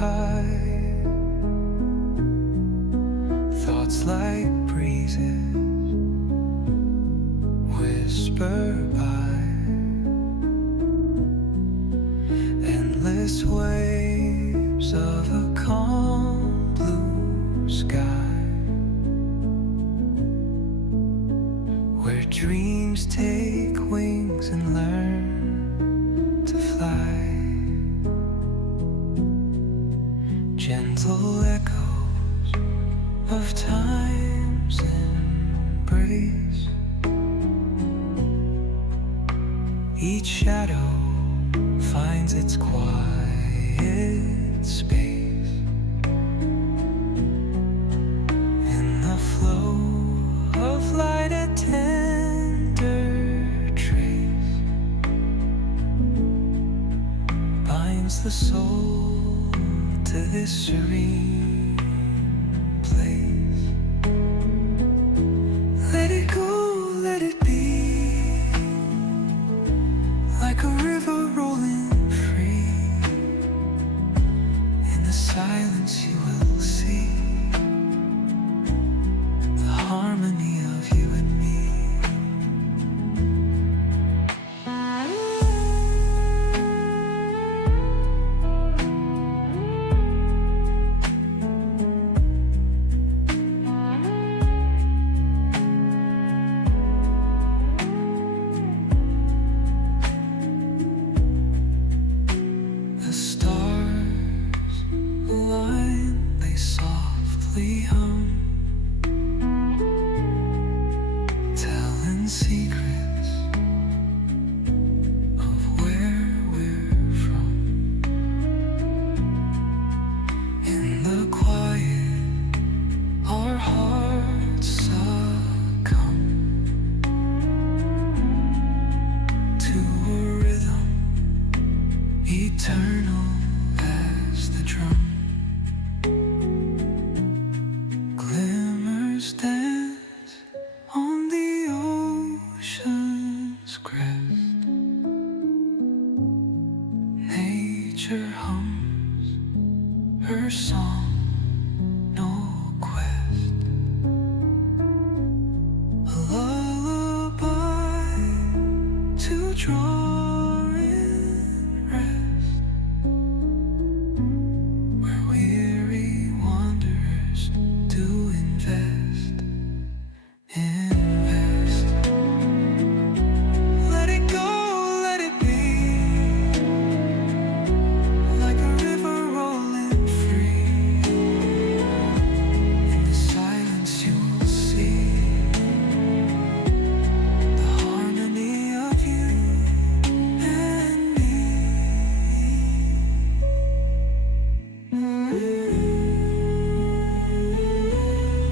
tide, thoughts like breezes whisper by, endless waves of a calm blue sky, where dreams take wings and learn to fly. Gentle echoes of time's embrace, each shadow finds its quiet space. In the flow of light, a tender trace binds the soul to this serene place. Let it go, let it be, like a river rolling free. In the silence you will see the harmony of you and me. The stars align, they softly hum, telling secrets of where we're from. In the quiet, our hearts succumb to a rhythm eternal as the drum. Glimmers dance on the ocean's crest. Nature hums her song